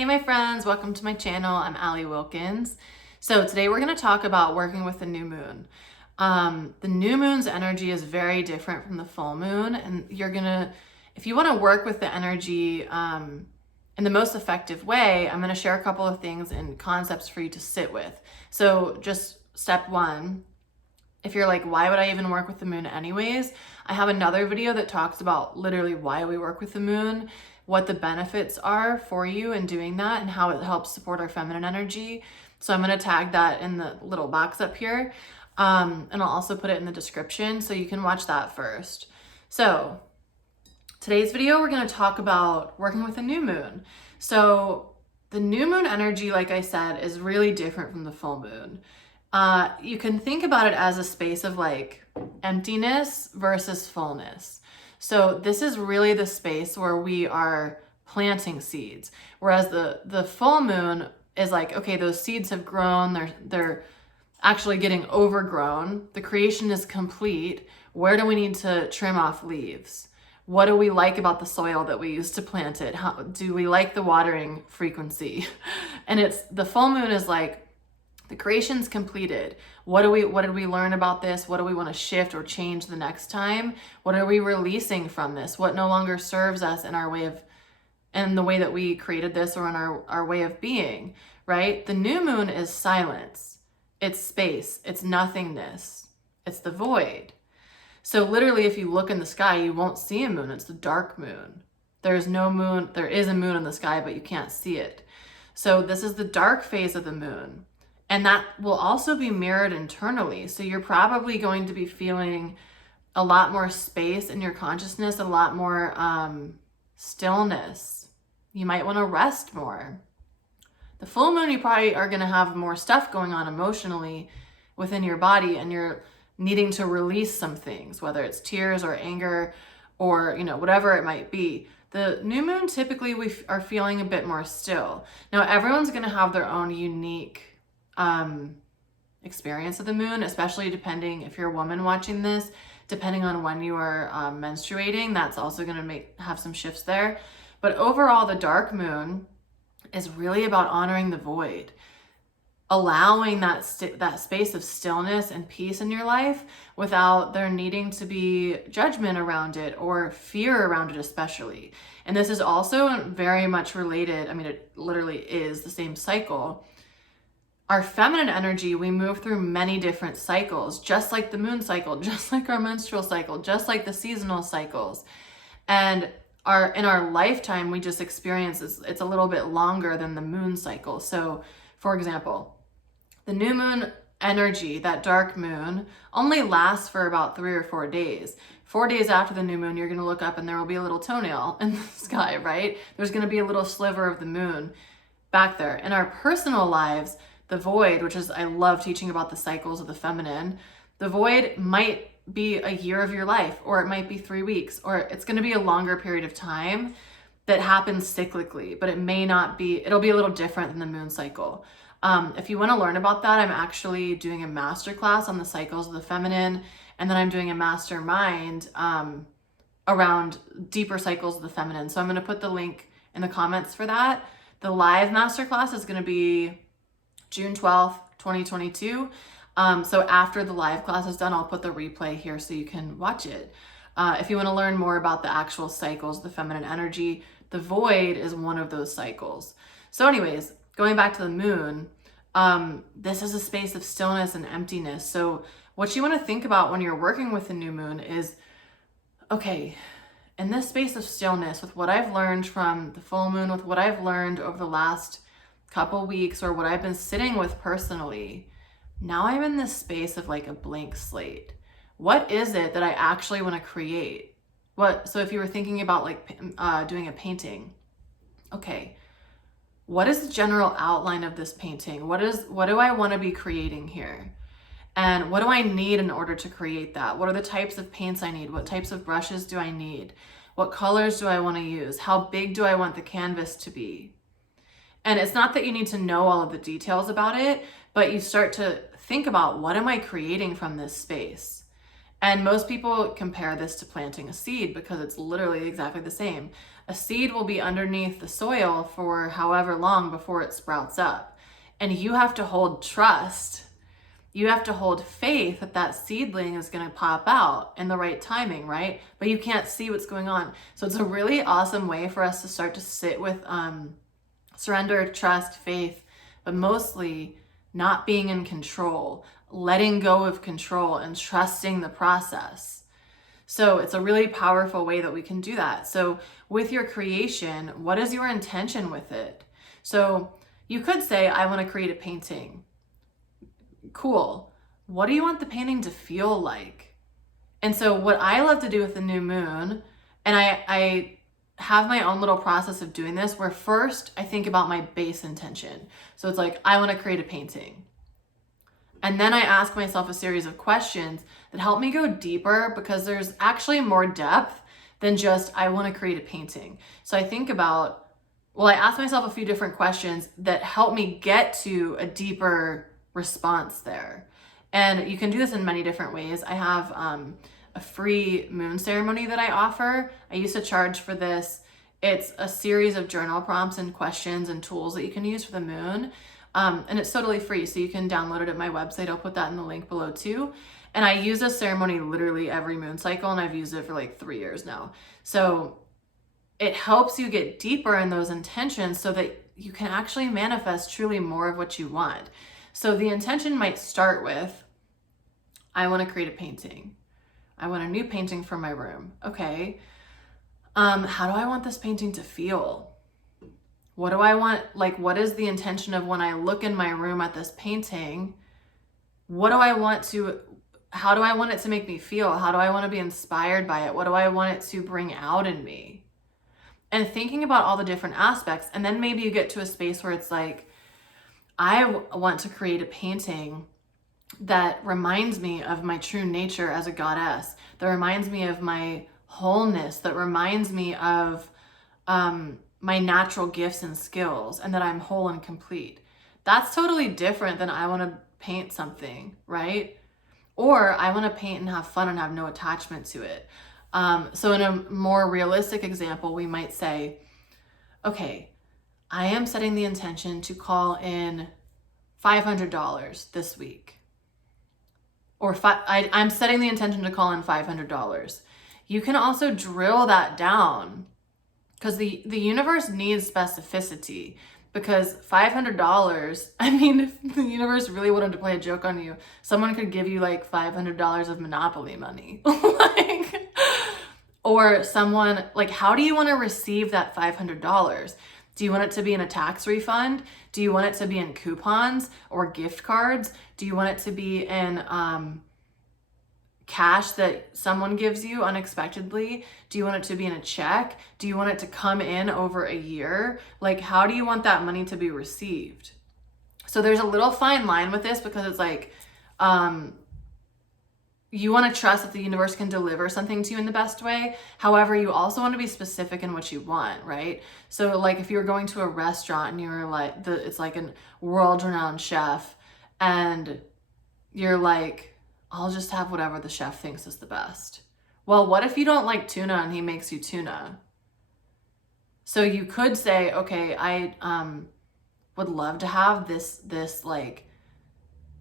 Hey my friends, welcome to my channel. I'm Allie Wilkins. So today we're going to talk about working with the new moon. The new moon's energy is very different from the full moon, and if you want to work with the energy in the most effective way, I'm going to share a couple of things and concepts for you to sit with. So just step one, if you're like, why would I even work with the moon anyways? I have another video that talks about literally why we work with the moon, what the benefits are for you in doing that, and how it helps support our feminine energy. So I'm going to tag that in the little box up here. And I'll also put it in the description so you can watch that first. So today's video, we're going to talk about working with a new moon. So the new moon energy, like I said, is really different from the full moon. You can think about it as a space of like emptiness versus fullness. So this is really the space where we are planting seeds. Whereas the full moon is like, okay, those seeds have grown, they're actually getting overgrown. The creation is complete. Where do we need to trim off leaves? What do we like about the soil that we use to plant it? How do we like the watering frequency? And the full moon is like, the creation's completed. What did we learn about this? What do we want to shift or change the next time? What are we releasing from this? What no longer serves us in the way that we created this, or in our way of being, right? The new moon is silence. It's space. It's nothingness. It's the void. So literally, if you look in the sky, you won't see a moon. It's the dark moon. There's no moon. There is a moon in the sky, but you can't see it. So this is the dark phase of the moon. And that will also be mirrored internally. So you're probably going to be feeling a lot more space in your consciousness, a lot more stillness. You might want to rest more. The full moon, you probably are going to have more stuff going on emotionally within your body, and you're needing to release some things, whether it's tears or anger or, whatever it might be. The new moon, typically we are feeling a bit more still. Now, everyone's going to have their own unique experience of the moon, especially depending if you're a woman watching this, depending on when you are menstruating, that's also going to have some shifts there. But overall, the dark moon is really about honoring the void, allowing that space of stillness and peace in your life without there needing to be judgment around it or fear around it, especially. And this is also very much related. I mean, it literally is the same cycle. Our feminine energy, we move through many different cycles, just like the moon cycle, just like our menstrual cycle, just like the seasonal cycles. And in our lifetime, we just experience it's a little bit longer than the moon cycle. So, for example, the new moon energy, that dark moon, only lasts for about 3 or 4 days. 4 days after the new moon, you're going to look up and there will be a little toenail in the sky, right? There's going to be a little sliver of the moon back there. In our personal lives, the void, which is, I love teaching about the cycles of the feminine, the void might be a year of your life, or it might be 3 weeks, or it's going to be a longer period of time that happens cyclically, but it'll be a little different than the moon cycle. If you want to learn about that, I'm actually doing a masterclass on the cycles of the feminine, and then I'm doing a mastermind around deeper cycles of the feminine. So I'm going to put the link in the comments for that. The live masterclass is going to be June 12th, 2022. So after the live class is done, I'll put the replay here so you can watch it. If you want to learn more about the actual cycles, the feminine energy, the void is one of those cycles. So anyways, going back to the moon, this is a space of stillness and emptiness. So what you want to think about when you're working with the new moon is, okay, in this space of stillness, with what I've learned from the full moon, with what I've learned over the last couple weeks, or what I've been sitting with personally, now I'm in this space of like a blank slate. What is it that I actually want to create? So if you were thinking about like doing a painting, okay, what is the general outline of this painting? What do I want to be creating here? And what do I need in order to create that? What are the types of paints I need? What types of brushes do I need? What colors do I want to use? How big do I want the canvas to be? And it's not that you need to know all of the details about it, but you start to think about, what am I creating from this space? And most people compare this to planting a seed because it's literally exactly the same. A seed will be underneath the soil for however long before it sprouts up. And you have to hold trust. You have to hold faith that that seedling is going to pop out in the right timing, right? But you can't see what's going on. So it's a really awesome way for us to start to sit with surrender, trust, faith, but mostly not being in control, letting go of control and trusting the process. So it's a really powerful way that we can do that. So with your creation, what is your intention with it? So you could say, I want to create a painting. Cool. What do you want the painting to feel like? And so what I love to do with the new moon, and I have my own little process of doing this, where first I think about my base intention. So it's like, I want to create a painting. And then I ask myself a series of questions that help me go deeper, because there's actually more depth than just, I want to create a painting. So I think about, I ask myself a few different questions that help me get to a deeper response there. And you can do this in many different ways. I have a free moon ceremony that I offer. I used to charge for this. It's a series of journal prompts and questions and tools that you can use for the moon. And it's totally free, so you can download it at my website. I'll put that in the link below too. And I use this ceremony literally every moon cycle, and I've used it for like 3 years now. So it helps you get deeper in those intentions so that you can actually manifest truly more of what you want. So the intention might start with, I want to create a painting. I want a new painting for my room. Okay. How do I want this painting to feel? What do I want? Like, what is the intention of when I look in my room at this painting? How do I want it to make me feel? How do I want to be inspired by it? What do I want it to bring out in me? And thinking about all the different aspects. And then maybe you get to a space where it's like, I want to create a painting that reminds me of my true nature as a goddess, that reminds me of my wholeness, that reminds me of my natural gifts and skills, and that I'm whole and complete. That's totally different than I want to paint something, right? Or I want to paint and have fun and have no attachment to it. So in a more realistic example, we might say, okay, I am setting the intention to call in $500 this week. Or I'm setting the intention to call in $500. You can also drill that down, because the universe needs specificity. Because $500, I mean, if the universe really wanted to play a joke on you, someone could give you like $500 of Monopoly money. Or someone, like, how do you want to receive that $500? Do you want it to be in a tax refund? Do you want it to be in coupons or gift cards? Do you want it to be in cash that someone gives you unexpectedly? Do you want it to be in a check? Do you want it to come in over a year? Like, how do you want that money to be received? So there's a little fine line with this, because it's like, you want to trust that the universe can deliver something to you in the best way. However, you also want to be specific in what you want, right? So like if you're going to a restaurant and you're like, it's like a world-renowned chef, and you're like, I'll just have whatever the chef thinks is the best. Well, what if you don't like tuna and he makes you tuna? So you could say, okay, I would love to have this like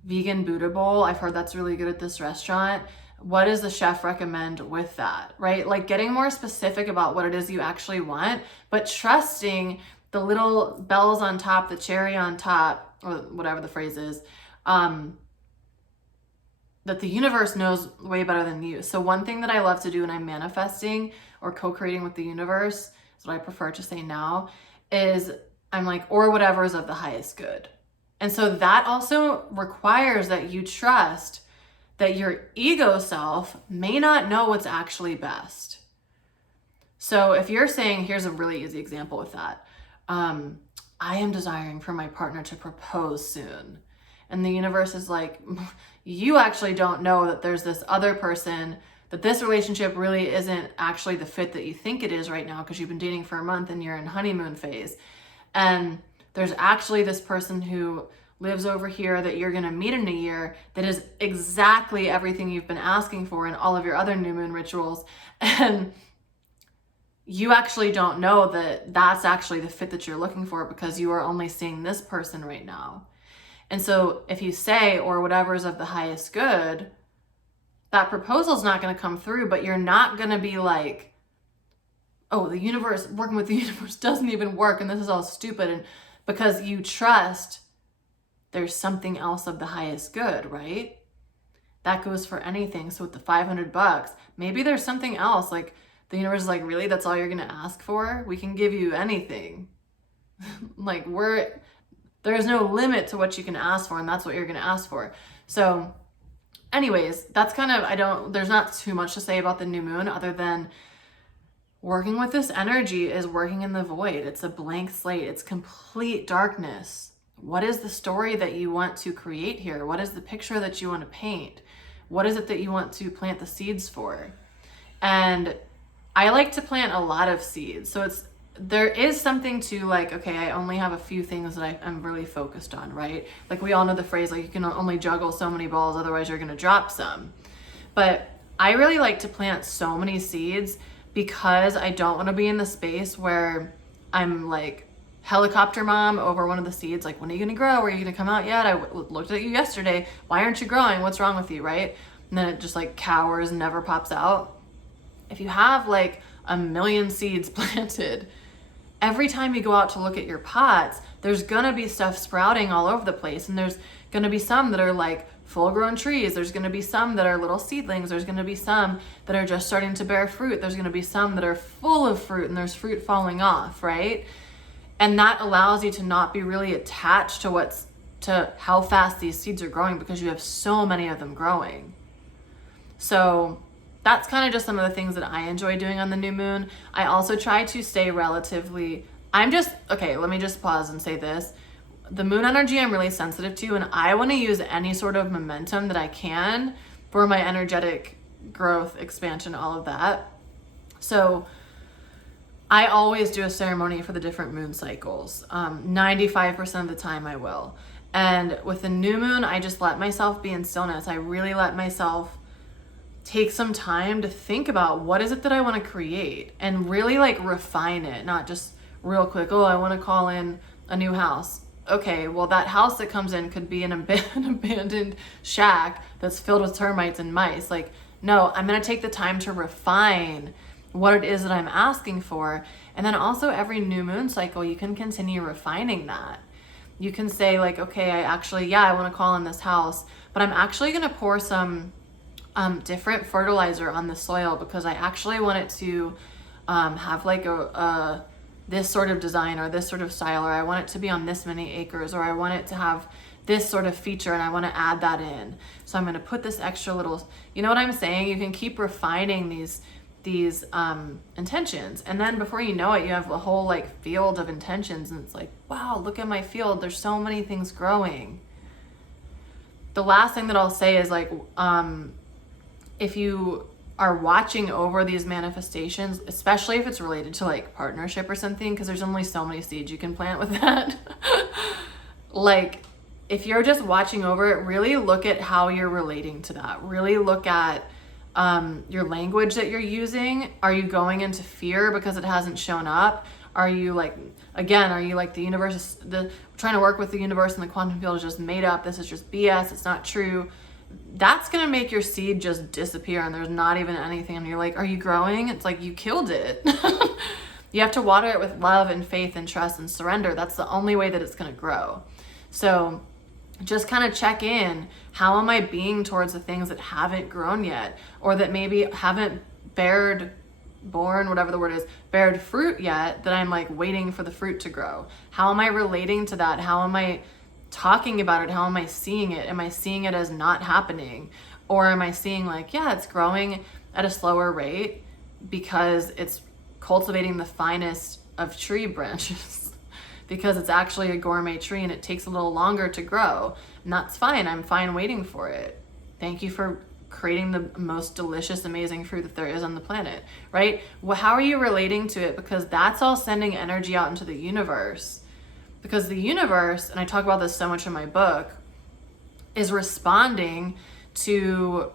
vegan Buddha bowl. I've heard that's really good at this restaurant. What does the chef recommend with that, right? Like getting more specific about what it is you actually want, but trusting the little bells on top, the cherry on top, or whatever the phrase is, that the universe knows way better than you. So one thing that I love to do when I'm manifesting or co-creating with the universe, is what I prefer to say now, is I'm like, or whatever is of the highest good. And so that also requires that you trust that your ego self may not know what's actually best. So if you're saying, here's a really easy example with that. I am desiring for my partner to propose soon. And the universe is like, you actually don't know that there's this other person, that this relationship really isn't actually the fit that you think it is right now, because you've been dating for a month and you're in honeymoon phase. And there's actually this person who lives over here that you're going to meet in a year that is exactly everything you've been asking for in all of your other new moon rituals. And you actually don't know that that's actually the fit that you're looking for because you are only seeing this person right now. And so if you say, or whatever is of the highest good, that proposal is not going to come through, but you're not going to be like, oh, the universe, working with the universe doesn't even work and this is all stupid. And because you trust there's something else of the highest good, right? That goes for anything. So with the $500, maybe there's something else. Like the universe is like, really? That's all you're going to ask for? We can give you anything. Like there's no limit to what you can ask for, and that's what you're going to ask for. So anyways, that's kind of, there's not too much to say about the new moon other than working with this energy is working in the void. It's a blank slate. It's complete darkness. What is the story that you want to create here? What is the picture that you want to paint? What is it that you want to plant the seeds for? And I like to plant a lot of seeds. So there is something to like, okay, I only have a few things that I'm really focused on, right? Like we all know the phrase, like you can only juggle so many balls, otherwise you're going to drop some. But I really like to plant so many seeds because I don't want to be in the space where I'm like helicopter mom over one of the seeds. Like, when are you going to grow? Are you going to come out yet? I looked at you yesterday. Why aren't you growing? What's wrong with you, right? And then it just like cowers and never pops out. If you have like a million seeds planted, every time you go out to look at your pots, there's gonna be stuff sprouting all over the place. And there's gonna be some that are like full grown trees. There's gonna be some that are little seedlings. There's gonna be some that are just starting to bear fruit. There's gonna be some that are full of fruit and there's fruit falling off, right? And that allows you to not be really attached to how fast these seeds are growing because you have so many of them growing. So that's kind of just some of the things that I enjoy doing on the new moon. I also try to stay relatively, let me just pause and say this. The moon energy I'm really sensitive to, and I want to use any sort of momentum that I can for my energetic growth, expansion, all of that. So I always do a ceremony for the different moon cycles. 95% of the time I will. And with the new moon, I just let myself be in stillness. I really let myself take some time to think about what is it that I want to create and really like refine it, not just real quick, oh, I want to call in a new house. Okay, well, that house that comes in could be an abandoned shack that's filled with termites and mice. Like, no, I'm going to take the time to refine what it is that I'm asking for. And then also every new moon cycle, you can continue refining that. You can say like, okay, I want to call in this house, but I'm actually going to pour some different fertilizer on the soil because I actually want it to have like this sort of design or this sort of style, or I want it to be on this many acres, or I want it to have this sort of feature and I want to add that in. So I'm going to put this extra little, you know what I'm saying? You can keep refining these intentions, and then before you know it, you have a whole like field of intentions, and it's like, wow, look at my field, there's so many things growing. The last thing that I'll say is like, if you are watching over these manifestations, especially if it's related to like partnership or something, because there's only so many seeds you can plant with that. Like, if you're just watching over it, really look at how you're relating to that. Really look at your language that you're using. Are you going into fear because it hasn't shown up? Are you like the universe is trying to work with the universe and the quantum field is just made up? This is just BS. It's not true. That's going to make your seed just disappear and there's not even anything. And you're like, are you growing? It's like, you killed it. You have to water it with love and faith and trust and surrender. That's the only way that it's going to grow. So just kind of check in. How am I being towards the things that haven't grown yet, or that maybe haven't bared fruit yet, that I'm like waiting for the fruit to grow? How am I relating to that? How am I talking about it? How am I seeing it? Am I seeing it as not happening? Or am I seeing like, yeah, it's growing at a slower rate because it's cultivating the finest of tree branches because it's actually a gourmet tree and it takes a little longer to grow. And that's fine. I'm fine waiting for it. Thank you for creating the most delicious, amazing fruit that there is on the planet, right? Well, how are you relating to it? Because that's all sending energy out into the universe. because the universe, and I talk about this so much in my book, is responding to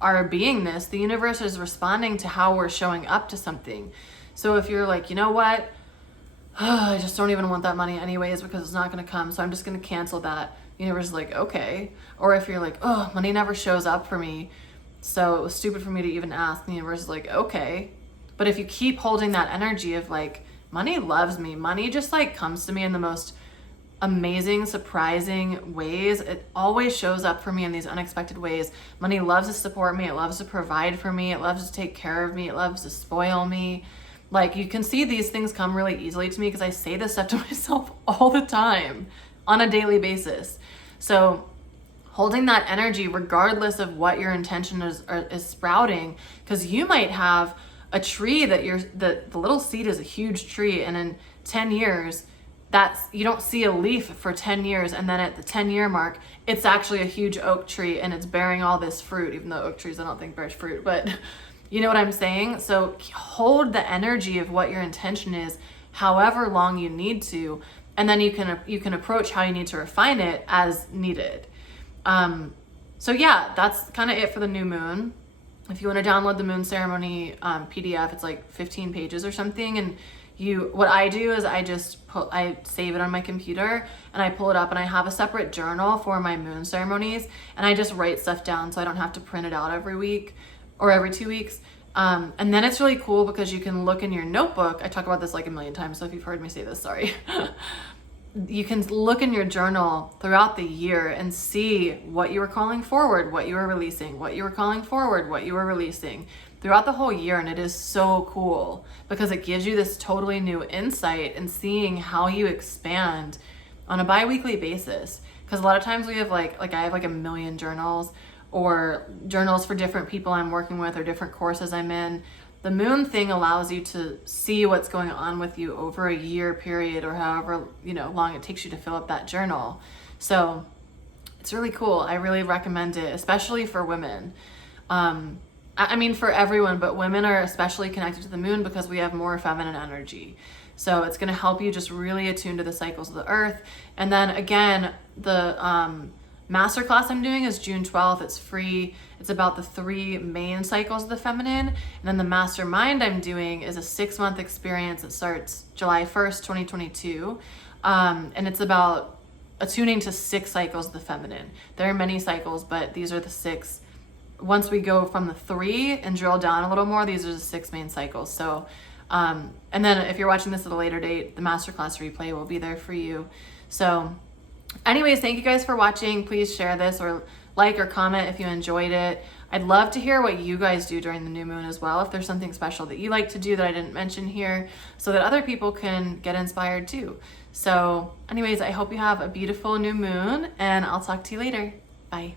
our beingness. The universe is responding to how we're showing up to something. So if you're like, you know what, I just don't even want that money anyways because it's not going to come, so I'm just going to cancel that. The universe is like, okay. Or if you're like, oh, money never shows up for me, so it was stupid for me to even ask. The universe is like, okay. But if you keep holding that energy of like, money loves me, money just like comes to me in the most amazing, surprising ways. It always shows up for me in these unexpected ways. Money loves to support me. It loves to provide for me. It loves to take care of me. It loves to spoil me. Like, you can see these things come really easily to me because I say this stuff to myself all the time on a daily basis. So holding that energy regardless of what your intention is sprouting, because you might have a tree that the little seed is a huge tree, and in 10 years you don't see a leaf for 10 years, and then at the 10-year mark it's actually a huge oak tree and it's bearing all this fruit, even though oak trees I don't think bear fruit, but you know what I'm saying? So hold the energy of what your intention is however long you need to, and then you can approach how you need to refine it as needed. So yeah, that's kind of it for the new moon. If you want to download the moon ceremony PDF, it's like 15 pages or something, and what I do is I save it on my computer and I pull it up, and I have a separate journal for my moon ceremonies, and I just write stuff down so I don't have to print it out every week or every 2 weeks. And then it's really cool because you can look in your notebook. I talk about this like a million times, so if you've heard me say this, sorry. You can look in your journal throughout the year and see what you were calling forward, what you were releasing, what you were calling forward, what you were releasing throughout the whole year. And it is so cool because it gives you this totally new insight in seeing how you expand on a bi-weekly basis. Because a lot of times we have like I have like a million journals, or journals for different people I'm working with or different courses I'm in. The moon thing allows you to see what's going on with you over a year period, or however long it takes you to fill up that journal. So it's really cool. I really recommend it, especially for women. I mean for everyone, but women are especially connected to the moon because we have more feminine energy. So it's going to help you just really attune to the cycles of the earth. And then again, the masterclass I'm doing is June 12th. It's free. It's about the 3 main cycles of the feminine. And then the mastermind I'm doing is a 6-month experience that starts July 1st, 2022. And it's about attuning to 6 cycles of the feminine. There are many cycles, but these are the 6. Once we go from the 3 and drill down a little more, these are the 6 main cycles. So, and then if you're watching this at a later date, the masterclass replay will be there for you. So anyways, thank you guys for watching. Please share this or like or comment if you enjoyed it. I'd love to hear what you guys do during the new moon as well, if there's something special that you like to do that I didn't mention here, so that other people can get inspired too. So anyways, I hope you have a beautiful new moon, and I'll talk to you later. Bye.